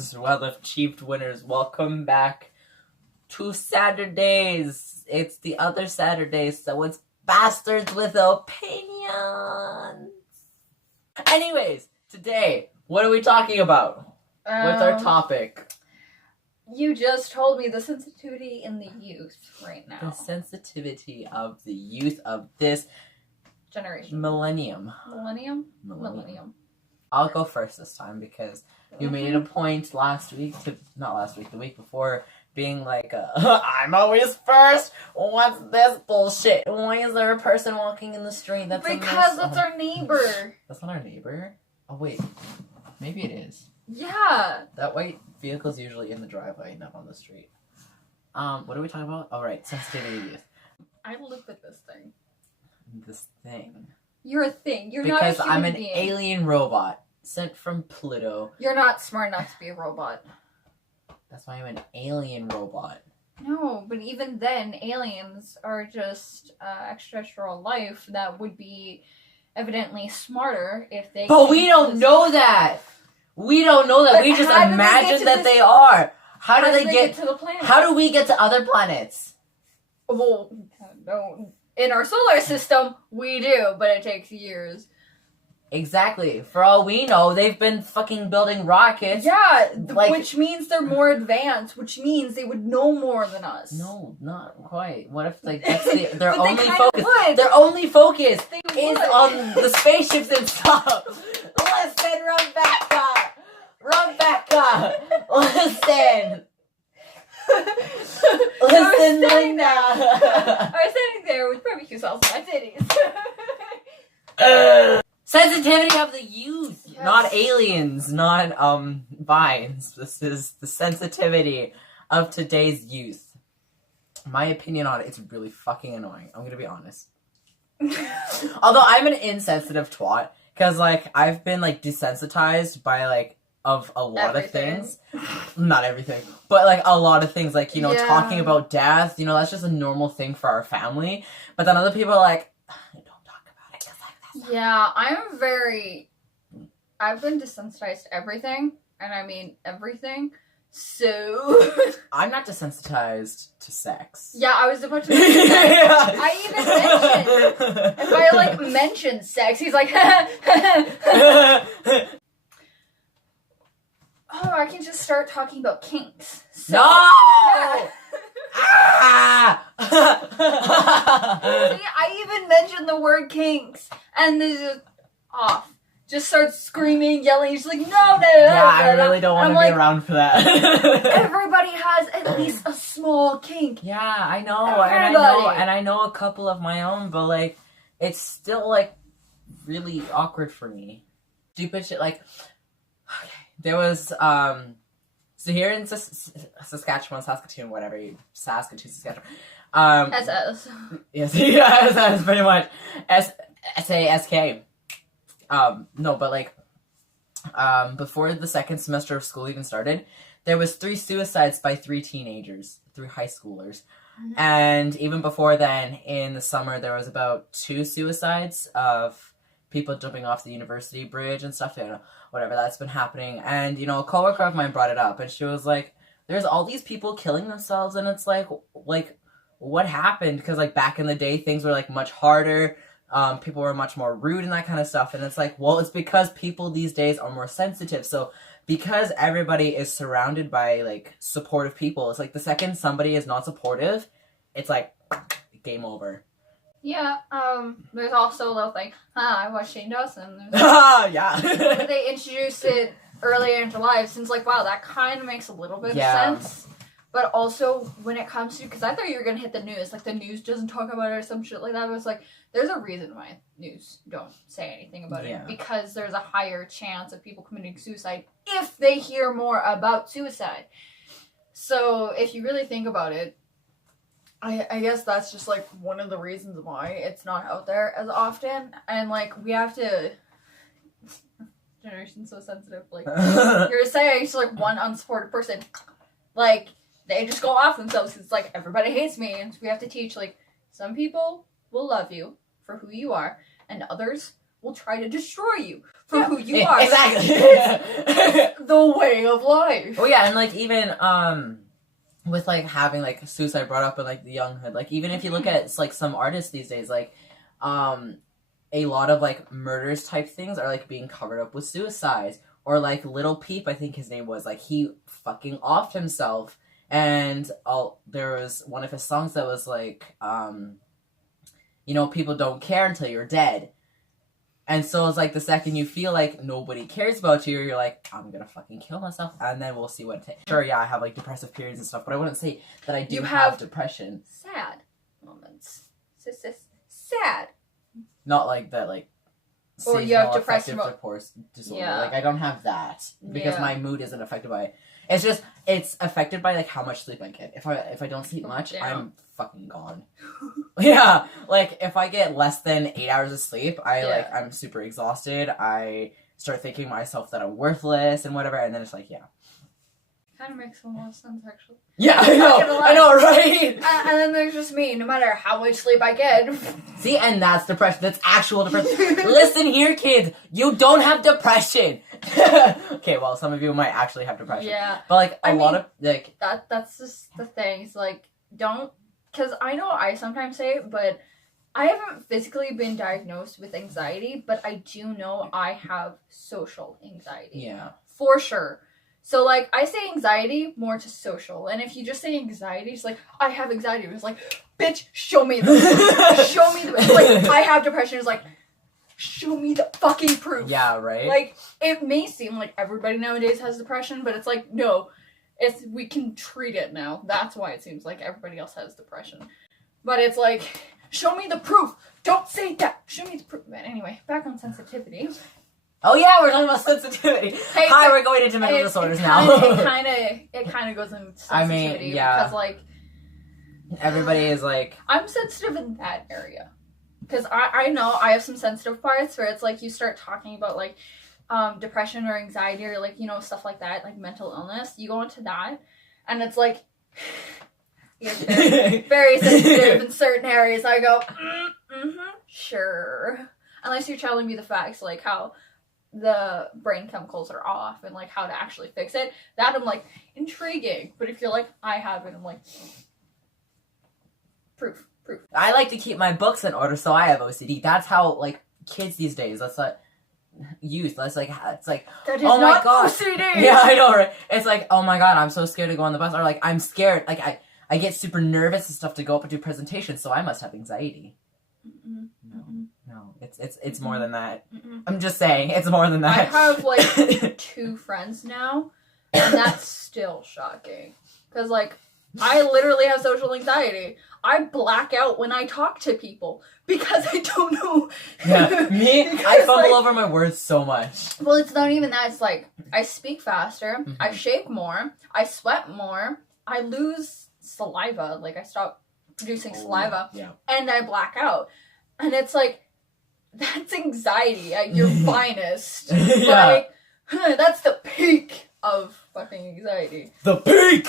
and well-achieved winners, welcome back to Saturdays. It's the other Saturday, so it's Bastards with Opinions. Anyways, today, what are we talking about? What's our topic? You just told me the sensitivity in the youth right now. The sensitivity of the youth of this generation. Millennium. Millennium. I'll go first this time because you made a point the week before, being like, I'm always first. What's this bullshit? Why is there a person walking in the street? Because it's our neighbor. That's not our neighbor? Oh, wait. Maybe it is. Yeah. That white vehicle's usually in the driveway, not on the street. What are we talking about? Oh, right. Sensitivity of youth. I live with this thing. This thing. You're a thing. You're because not a human I'm an being. alien robot sent from Pluto. You're not smart enough to be a robot. That's why I'm an alien robot. No, but even then, aliens are just extraterrestrial life that would be evidently smarter if they. But we don't know that. We don't know that. But we just how do they imagine get that to they are. How do they get to the planet? How do we get to other planets? Well, no. In our solar system, we do, but it takes years. Exactly. For all we know, they've been fucking building rockets. Yeah, which means they're more advanced, which means they would know more than us. No, not quite. What if that's their But only they focus? would. Their only focus They is would. on the spaceships and stuff. Listen, Rebecca. Listen. Listen, Linda. I was standing there with barbecue sauce on my titties. Sensitivity of the youth, Yes. not aliens, not vines. This is the sensitivity of today's youth. My opinion on it, it's really fucking annoying. I'm gonna be honest. Although I'm an insensitive twat, because like I've been like desensitized by of a lot of things. Not everything, but like a lot of things, like, you know, talking about death, you know, that's just a normal thing for our family. But then other people are like, don't talk about it, 'cause like that's Yeah, I've been desensitized to everything, and I mean everything. So I'm not desensitized to sex. yeah, I was about to mention that. I even mentioned, if I mention sex, he's like, oh, I can just start talking about kinks. So, No! Yeah. Ah! See, I even mentioned the word kinks, and then just off. Just starts screaming, yelling. She's like, no. Yeah, I really don't want to be around for that. Everybody has at least a small kink. Yeah, I know, Everybody. and I know a couple of my own, but like, it's still like really awkward for me. Stupid shit, like, okay, there was so here in Saskatchewan, Saskatoon, Saskatchewan. SS. Yes, yes, pretty much. SASK. No, but like, before the second semester of school even started, there was 3 suicides by 3 teenagers, 3 high schoolers. Mm-hmm. And even before then, in the summer, there was about 2 suicides of people jumping off the university bridge and stuff, you know, whatever, that's been happening. And, you know, a coworker of mine brought it up, and she was like, there's all these people killing themselves, and it's like, what happened? Because, like, back in the day, things were, like, much harder. People were much more rude and that kind of stuff. And it's like, well, it's because people these days are more sensitive. So because everybody is surrounded by, like, supportive people, it's like the second somebody is not supportive, it's like, game over. Yeah, there's also a little thing. I watched Shane Dawson. Yeah. They introduced it earlier into life, since like, wow, that kind of makes a little bit of sense. But also, when it comes to, because I thought you were going to hit the news, like the news doesn't talk about it or some shit like that, but it's like, there's a reason why news don't say anything about it, because there's a higher chance of people committing suicide if they hear more about suicide. So, if you really think about it, I guess that's just like one of the reasons why it's not out there as often, and like, we have to... Generation's so sensitive, like, you're saying it's like one unsupported person, like, they just go off themselves, because it's like, everybody hates me, and we have to teach, like, some people will love you for who you are, and others will try to destroy you for who you are. Exactly. It's the way of life. Oh yeah, and like even with like having like suicide brought up in like the younghood, like even if you look at like some artists these days, like a lot of like murders type things are like being covered up with suicides. Or like Little Peep, I think his name was, like he fucking offed himself, and there was one of his songs that was like, you know, people don't care until you're dead. And so it's like the second you feel like nobody cares about you, you're like, I'm gonna fucking kill myself, and then we'll see what it takes. Sure, yeah, I have like depressive periods and stuff, but I wouldn't say that I do have depression. Sad moments. Sad. Not like that, like. Or you have depression disorder. Yeah. Like I don't have that because my mood isn't affected by it. It's just it's affected by like how much sleep I get. If I don't sleep much, I'm fucking gone. Yeah, like if I get less than 8 hours of sleep, I'm super exhausted. I start thinking myself that I'm worthless and whatever, and then it's like kind of makes a lot of sense, actually. Yeah, I know, right? And then there's just me, no matter how much sleep I get. See, and that's depression. That's actual depression. Listen here, kids. You don't have depression. Okay, well, some of you might actually have depression. Yeah. But, like, a lot of, like... That's just the thing. It's like, don't... Because I know I sometimes say it, but I haven't physically been diagnosed with anxiety, but I do know I have social anxiety. Yeah. For sure. So, like, I say anxiety more to social. And if you just say anxiety, it's like, I have anxiety. It's like, bitch, show me the proof. Show me the proof. Like, I have depression. It's like, show me the fucking proof. Yeah, right? Like, it may seem like everybody nowadays has depression, but it's like, no. We can treat it now. That's why it seems like everybody else has depression. But it's like, show me the proof. Don't say that. Show me the proof. But anyway, back on sensitivity. Oh yeah, we're talking about sensitivity. Hey, hi, we're going into mental disorders now. It kind of goes into sensitivity. I mean, yeah. Because, like... Everybody is, like... I'm sensitive in that area. Because I know I have some sensitive parts where it's, like, you start talking about, like, depression or anxiety or, like, you know, stuff like that, like mental illness. You go into that, and it's, like... You're very, very sensitive in certain areas. I go, sure. Unless you're telling me the facts, like, how... the brain chemicals are off and like how to actually fix it, that I'm like intriguing. But if you're like, I have it, I'm like, proof. I like to keep my books in order, so I have OCD. That's how like kids these days, that's like youth, that's like, it's like, that is oh my not god, OCD. Yeah, I know, right? It's like, oh my god, I'm so scared to go on the bus, or like I'm scared, like I get super nervous and stuff to go up and do presentations, so I must have anxiety. No, it's more than that. I'm just saying, it's more than that. I have, like, 2 friends now, and that's still shocking. Because, like, I literally have social anxiety. I black out when I talk to people, because I don't know. Yeah, me, I fumble over my words so much. Well, it's not even that. It's, like, I speak faster, I shake more, I sweat more, I lose saliva, like, I stop producing saliva, and I black out. And it's, like... That's anxiety at your finest. Yeah. Like, that's the peak of fucking anxiety. The peak!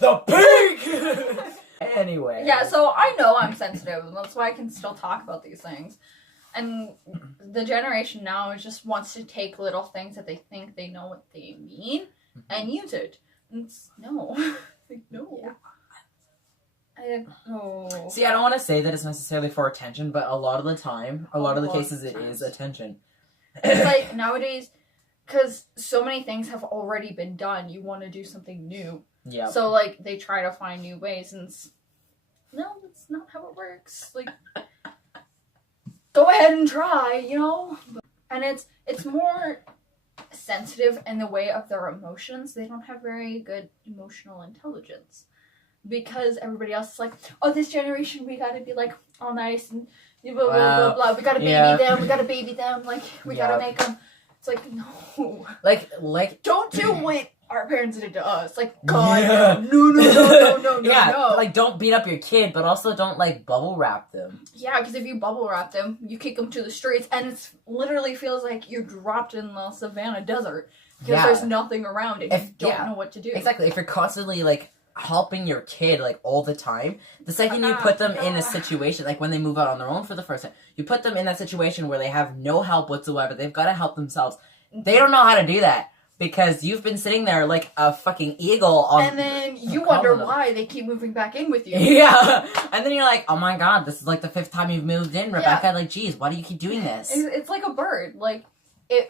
The peak! Anyway. Yeah, so I know I'm sensitive, and that's why I can still talk about these things. And the generation now just wants to take little things that they think they know what they mean and use it. And no. Like, no. Yeah. See, I don't want to say that it's necessarily for attention, but a lot of the time, a lot of the cases, it is attention. It's like, nowadays, because so many things have already been done, you want to do something new. Yeah. So, like, they try to find new ways, and no, that's not how it works. Like, go ahead and try, you know? And it's more sensitive in the way of their emotions. They don't have very good emotional intelligence. Because everybody else is like, oh, this generation, we gotta be, like, all nice and blah, blah, blah, blah. We gotta baby them, like, we gotta make them. It's like, no. Like... Don't do what our parents did to us. Like, God, no. Yeah, like, don't beat up your kid, but also don't, like, bubble wrap them. Yeah, because if you bubble wrap them, you kick them to the streets, and it literally feels like you're dropped in the savannah desert. Because there's nothing around it. You don't know what to do. Exactly. If you're constantly, like... helping your kid, like, all the time, the second you put them in a situation, like, when they move out on their own for the first time, you put them in that situation where they have no help whatsoever, they've got to help themselves. They don't know how to do that. Because you've been sitting there like a fucking eagle on... And then you wonder why they keep moving back in with you. Yeah. And then you're like, oh my god, this is like the 5th time you've moved in, Rebecca. Yeah. Like, geez, why do you keep doing this? It's like a bird. Like,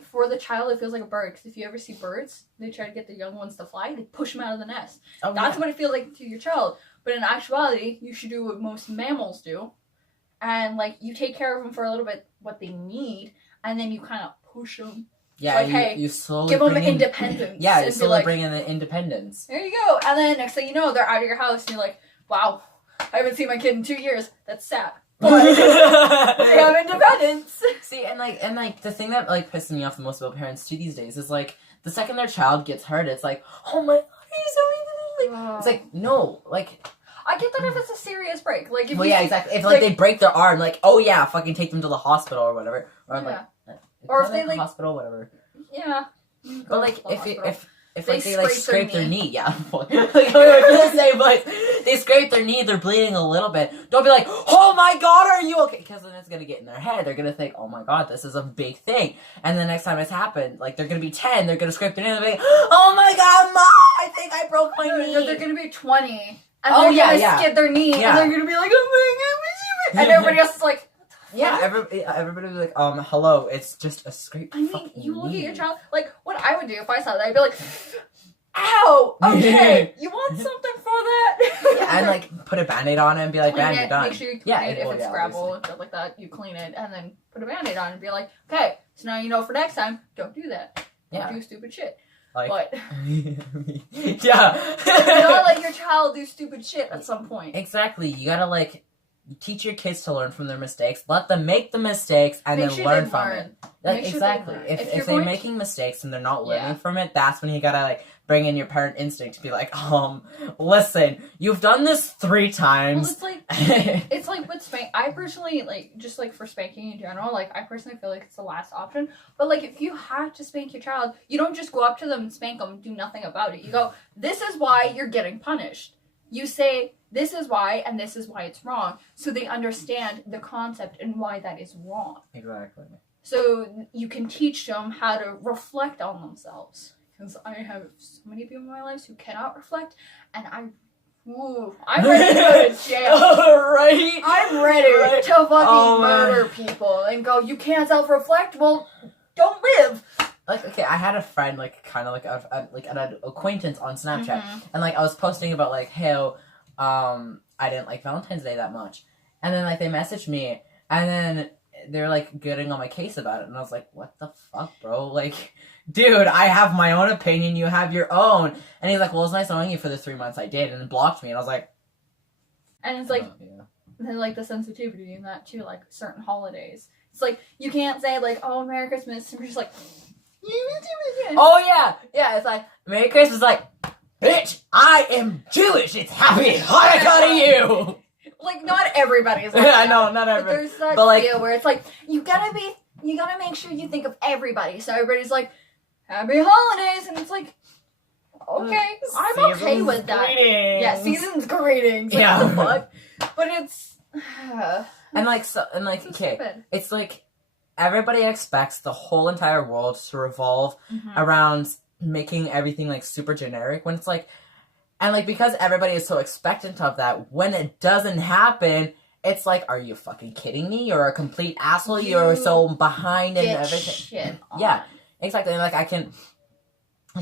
for the child, it feels like a bird. Because if you ever see birds, they try to get the young ones to fly, they push them out of the nest. Oh, that's what it feels like to your child. But in actuality, you should do what most mammals do. And, like, you take care of them for a little bit, what they need, and then you kind of push them. Yeah, like, hey, you slowly give them independence. Yeah, you slowly bring in the independence. There you go. And then next thing you know, they're out of your house, and you're like, wow, I haven't seen my kid in 2 years. That's sad. But they have independence. See, and the thing that, like, pisses me off the most about parents, too, these days is, like, the second their child gets hurt, it's like, oh my god, he's so like, it's like, no, like... I get that if it's a serious break. Like, if exactly. If, like, they break their arm, like, oh, yeah, fucking take them to the hospital or whatever. Or, like... Or if they, like... hospital, whatever. Yeah. But, like, if they scrape their knee, yeah. Like, I was gonna say, but they scrape their knee, they're bleeding a little bit. Don't be like, oh my god, are you okay? Because then it's gonna get in their head. They're gonna think, oh my god, this is a big thing. And the next time it's happened, like, they're gonna be 10, they're gonna scrape their knee, and they're like, oh my god, Mom, I think I broke my knee. No, they're gonna be 20. And they're gonna skid their knee, and they're gonna be like, oh my god, and everybody else is like... Yeah, everybody was like, hello, it's just a scrape. I mean, you look at your child, like, what I would do if I saw that, I'd be like, ow, okay, you want something for that? Yeah, and, like, put a Band-Aid on it and be like, bam, you're done. Make sure you clean it. If it's Scrabble and stuff like that, you clean it, and then put a Band-Aid on it and be like, okay, so now you know for next time, don't do that. Don't do stupid shit. Like, but... yeah. You gotta let your child do stupid shit at some point. Exactly, you gotta, like... teach your kids to learn from their mistakes. Let them make the mistakes and then learn from it. Exactly. If they're making mistakes and they're not learning from it, that's when you gotta, like, bring in your parent instinct to be like, listen, you've done this 3 times. Well, it's like with spank. I personally, like, just, like, for spanking in general, like, I personally feel like it's the last option. But, like, if you have to spank your child, you don't just go up to them and spank them and do nothing about it. You go, this is why you're getting punished. You say, this is why, and this is why it's wrong. So they understand the concept and why that is wrong. Exactly. So you can teach them how to reflect on themselves. Because I have so many people in my life who cannot reflect, and I'm ready to go to jail. Right? I'm ready to fucking murder people and go, you can't self-reflect? Well, don't live. Like, okay, I had a friend, like, kind of like an acquaintance on Snapchat, and, like, I was posting about, like, how, I didn't like Valentine's Day that much, and then, like, they messaged me, and then they're, like, getting on my case about it, and I was like, what the fuck, bro, like, dude, I have my own opinion, you have your own, and he's like, well, it's nice knowing you for the 3 months I did, and then blocked me, and I was like, and it's like, then, like, the sensitivity in that, too, like, certain holidays, it's like, you can't say, like, oh, Merry Christmas, and you're just like, oh yeah, it's like Merry Christmas, like, bitch, I am Jewish. It's Happy Hanukkah to you. Like, not everybody's like I know, not everybody. But there's that feel where it's like you gotta make sure you think of everybody. So everybody's like, Happy Holidays, and it's like, okay, I'm okay with that. Greetings. Yeah, season's greetings. Like, what the fuck? But it's okay, stupid. It's like. Everybody expects the whole entire world to revolve around making everything, like, super generic, when it's, like, and, like, because everybody is so expectant of that, when it doesn't happen, it's like, are you fucking kidding me? You're a complete asshole, you're so behind and everything. Shit on. Yeah, exactly, and, like, I can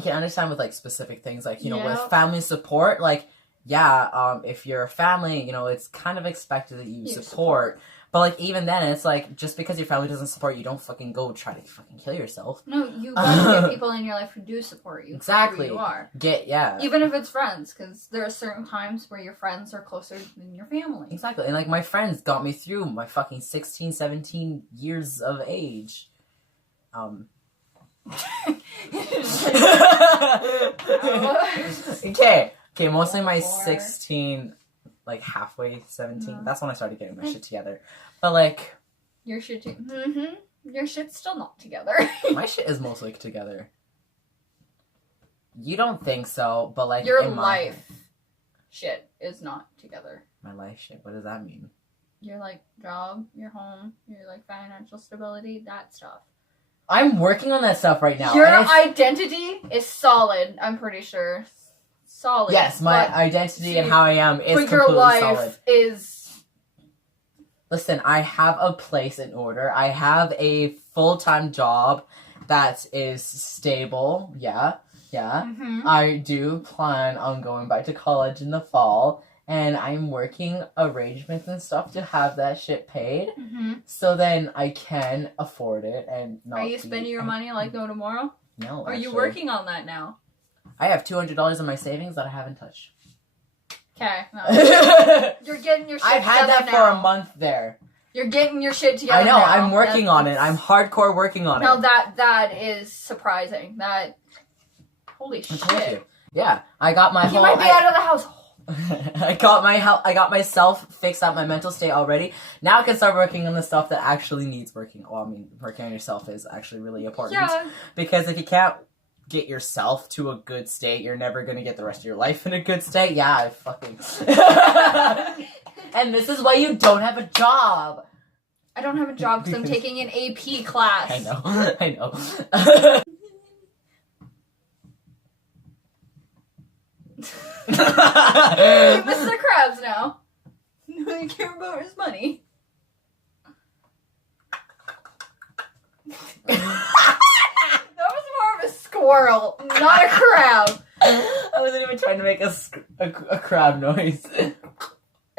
understand with, like, specific things, like, you know, with family support, like, if you're a family, you know, it's kind of expected that you support. But, like, even then, it's like, just because your family doesn't support you, don't fucking go try to fucking kill yourself. No, you gotta get people in your life who do support you. Exactly. Who you are. Even if it's friends, because there are certain times where your friends are closer than your family. Exactly. And, like, my friends got me through my fucking 16, 17 years of age. Okay, mostly my 16... like, halfway 17. That's when I started getting my shit together. But, like... Your shit Your shit's still not together. My shit is mostly together. You don't think so, but, like, your life. shit is not together. My life shit. What does that mean? Your, like, job, your home, your, like, financial stability, that stuff. I'm working on that stuff right now. Your identity is solid, I'm pretty sure. Solid. Yes, my identity and how I am is completely your life solid. Is... Listen, I have a place in order. I have a full-time job that is stable. Yeah. Mm-hmm. I do plan on going back to college in the fall. And I'm working arrangements and stuff to have that shit paid. Mm-hmm. So then I can afford it and not Are you spending your money like no tomorrow? No, Are you working on that now? I have $200 in my savings that I haven't touched. Okay. No. You're getting your shit I've had that now. for a month there. You're getting your shit together I know, now. I'm working on it. I'm hardcore working on now it. Now that is surprising. That... Holy shit. Yeah, I got my You might be out of the house. I got myself fixed out my mental state already. Now I can start working on the stuff that actually needs working. Well, I mean, working on yourself is actually really important. Yeah. Because if you can't get yourself to a good state, you're never gonna get the rest of your life in a good state. Yeah, I fucking... And this is why you don't have a job. I don't have a job because I'm taking an AP class. I know. Mr. Krabs now. No, you care about his money. That was more of a squirrel, not a crab. I wasn't even trying to make a crab noise.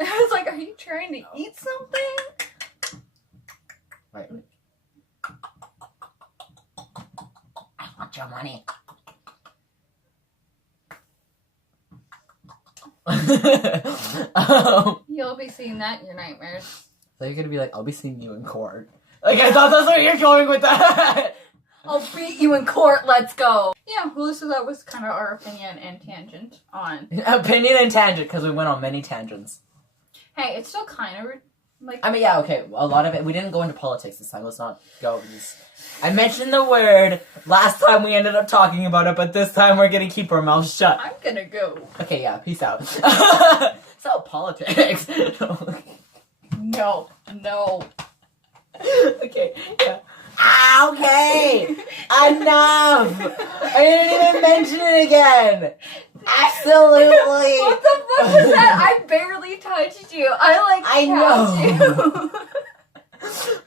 I was like, are you trying to eat something? Wait. I want your money. You'll be seeing that in your nightmares. So you're gonna be like, I'll be seeing you in court. Like, I thought that's where you're going with that. I'll beat you in court, let's go. Yeah, well, so that was kind of our opinion and tangent on... Opinion and tangent, because we went on many tangents. Hey, it's still kind of, like... I mean, yeah, okay, a lot of it, we didn't go into politics this time, let's not go into this. I mentioned the word, last time we ended up talking about it, but this time we're gonna keep our mouths shut. I'm gonna go. Okay, yeah, peace out. So, politics. No. Okay, yeah. Okay! Enough! I didn't even mention it again! Absolutely! What the fuck was that? I barely touched you. I know.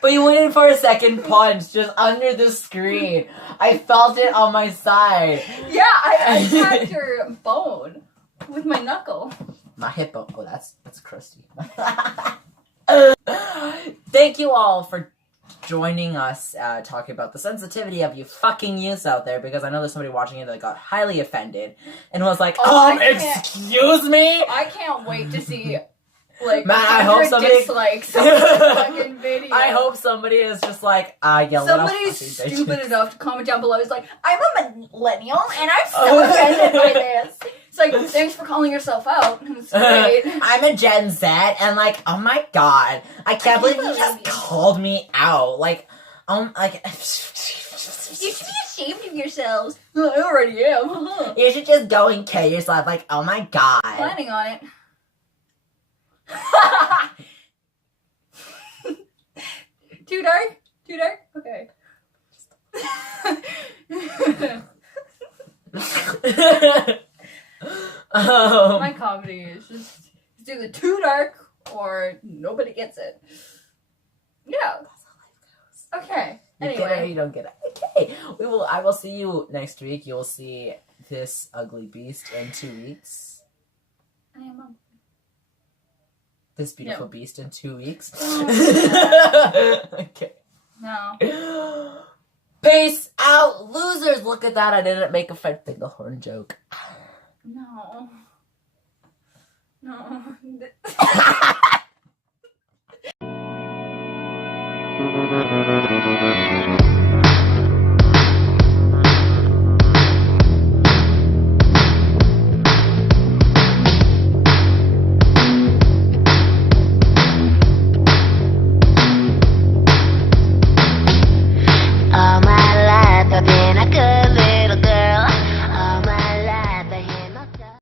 But you went in for a second punch just under the screen. I felt it on my side. Yeah, I tapped your bone with my knuckle. My hip bone. Oh, that's crusty. Thank you all for joining us talking about the sensitivity of you fucking youths out there, because I know there's somebody watching it that got highly offended and was like, excuse me? I can't wait to see, like, man, I hope somebody dislikes on this fucking video. I hope somebody is just like, somebody's stupid enough to comment down below. It's like, I'm a millennial and I'm so offended by this. It's like, thanks for calling yourself out. It's great. I'm a Gen Z, and like, oh my god, I can't believe you just called me out. Like, like, you should be ashamed of yourselves. I already am. You should just go and kill yourself. Like, oh my god. Planning on it. Too dark? Too dark? Okay. My comedy is just it's either too dark or nobody gets it. Yeah. That's how life goes. Okay. You Anyway. get it or you don't get it. Okay. I will see you next week. You will see this ugly beast in 2 weeks. I am This beautiful beast in 2 weeks. Okay. No. Peace out, losers! Look at that, I didn't make a Fred Fingerhorn joke. No. No.